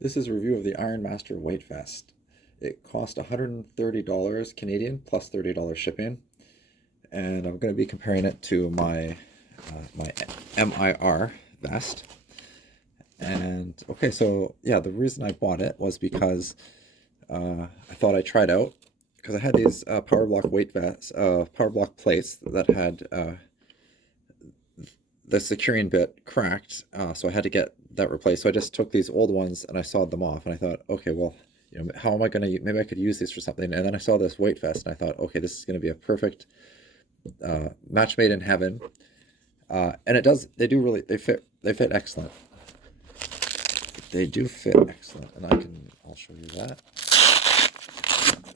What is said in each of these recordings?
This is a review of the IronMaster weight vest. It cost $130 Canadian plus $30 shipping, and I'm going to be comparing it to my MIR vest. And okay, so yeah, the reason I bought it was because I thought I'd try it out because I had these power block weight vests, power block plates that had the securing bit cracked, so I had to get that replaced. So I just took these old ones and I sawed them off, and I thought, okay, well, you know, how am I going to, maybe I could use these for something. And then I saw this weight vest and I thought, okay, this is going to be a perfect match made in heaven. And it does, they fit excellent. They do fit excellent, and I'll show you that.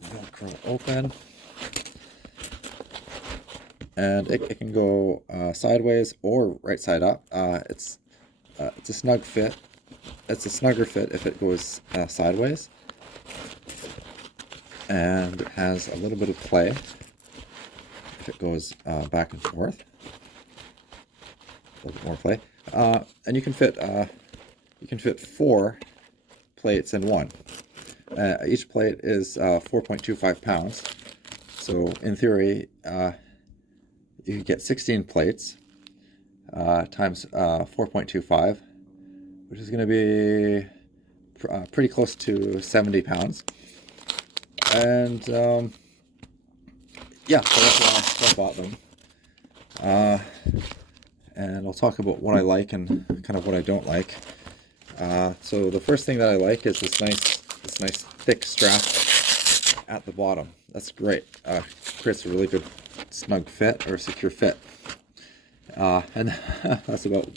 Velcro open. And it can go sideways or right side up. It's a snug fit. It's a snugger fit if it goes sideways, and it has a little bit of play if it goes back and forth. A little bit more play, and you can fit 4 plates in one. Each plate is 4.25 pounds. So in theory, you could get 16 plates times 4.25, which is going to be pretty close to 70 pounds. And yeah, so that's why I bought them. And I'll talk about what I like and kind of what I don't like. So the first thing that I like is this nice thick strap at the bottom. That's great. Creates a really good snug fit or secure fit. And that's about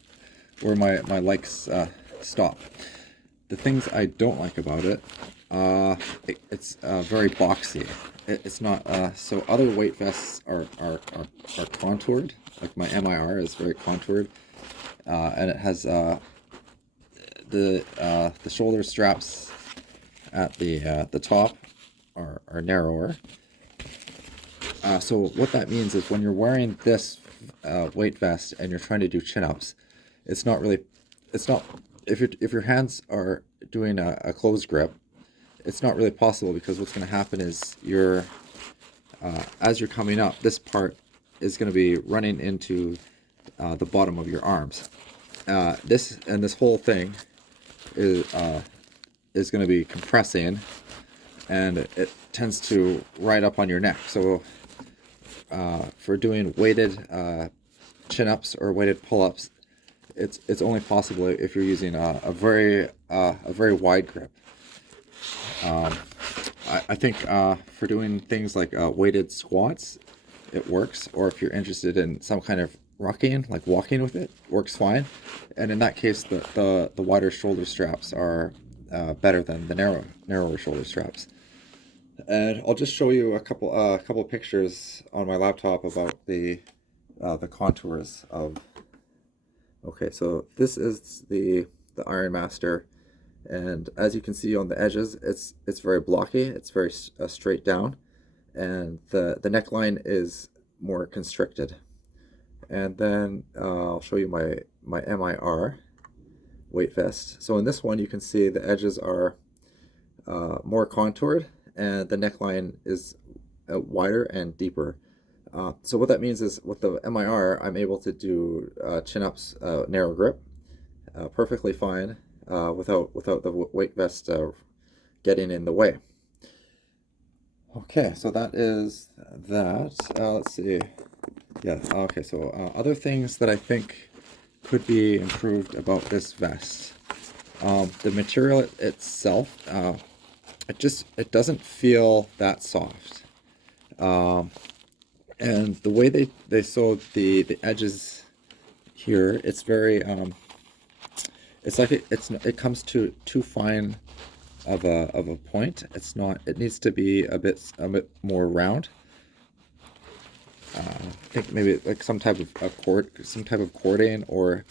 where my likes stop. The things I don't like about it, it's very boxy. It's not, so other weight vests are contoured. Like my MIR is very contoured, and it has the shoulder straps at the top are narrower. So what that means is when you're wearing this weight vest and you're trying to do chin-ups, it's not if your hands are doing a closed grip, it's not really possible, because what's going to happen is as you're coming up, this part is going to be running into the bottom of your arms. This whole thing is going to be compressing, and it tends to ride up on your neck. So for doing weighted chin-ups or weighted pull-ups, it's only possible if you're using a very wide grip. I think for doing things like weighted squats, it works. Or if you're interested in some kind of rocking, like walking with it, works fine. And in that case, the wider shoulder straps are better than the narrower shoulder straps. And I'll just show you a couple pictures on my laptop about the contours of. Okay, so this is the IronMaster, and as you can see on the edges, it's very blocky. It's very straight down, and the neckline is more constricted. And then I'll show you my MIR weight vest. So in this one, you can see the edges are more contoured, and the neckline is wider and deeper. So what that means is with the MIR, I'm able to do chin-ups, narrow grip, perfectly fine, without the weight vest getting in the way. Okay, so that is that. Let's see. Yeah, okay, so other things that I think could be improved about this vest. The material itself, it doesn't feel that soft. And the way they sewed the edges here, it's very it's like it comes to too fine of a point. It's not. It needs to be a bit more round. I think maybe like some type of cording, or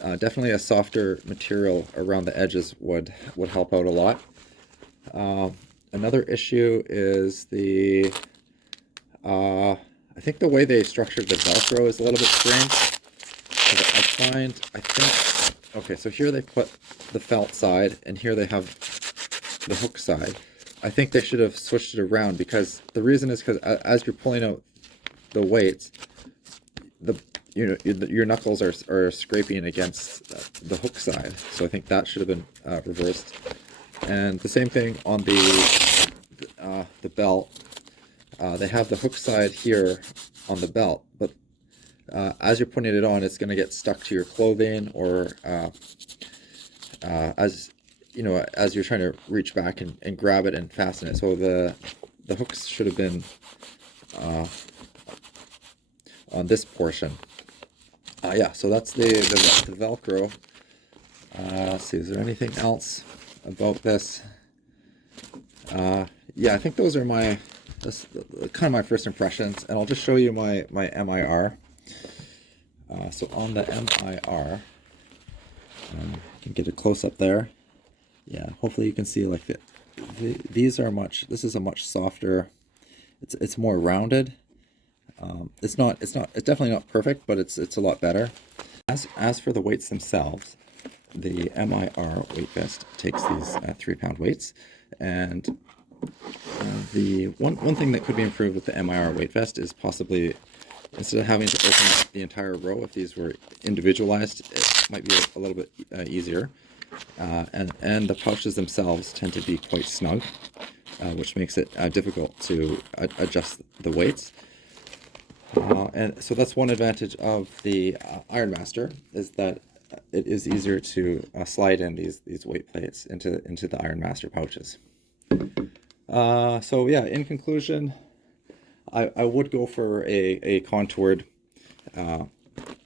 definitely a softer material around the edges would help out a lot. Another issue is I think the way they structured the velcro is a little bit strange. I think Okay, so here they put the felt side, and here they have the hook side. I think they should have switched it around, because the reason is because as you're pulling out the weights, your knuckles are scraping against the hook side. So I think that should have been reversed. And the same thing on the belt. They have the hook side here on the belt, but as you're putting it on, it's going to get stuck to your clothing, or as you know, as you're trying to reach back and grab it and fasten it. So the hooks should have been on this portion. Yeah, so that's the Velcro. Let's see, is there anything else about this? Yeah, I think those are kind of my first impressions, and I'll just show you my MIR. So on the MIR, you can get a close up there. Yeah, hopefully you can see like these are this is a much softer. It's more rounded. It's definitely not perfect, but it's a lot better. As for the weights themselves, the MIR weight vest takes these 3-pound weights, and the one thing that could be improved with the MIR weight vest is possibly, instead of having to open up the entire row, if these were individualized, it might be a little bit easier. And the pouches themselves tend to be quite snug, which makes it difficult to adjust the weights. And so that's one advantage of the IronMaster, is that it is easier to slide in these weight plates into the IronMaster pouches. So yeah, in conclusion, I would go for a contoured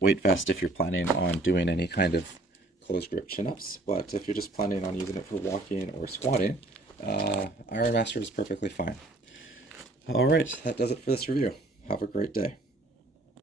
weight vest if you're planning on doing any kind of closed grip chin-ups, but if you're just planning on using it for walking or squatting, IronMaster is perfectly fine. All right, that does it for this review. Have a great day.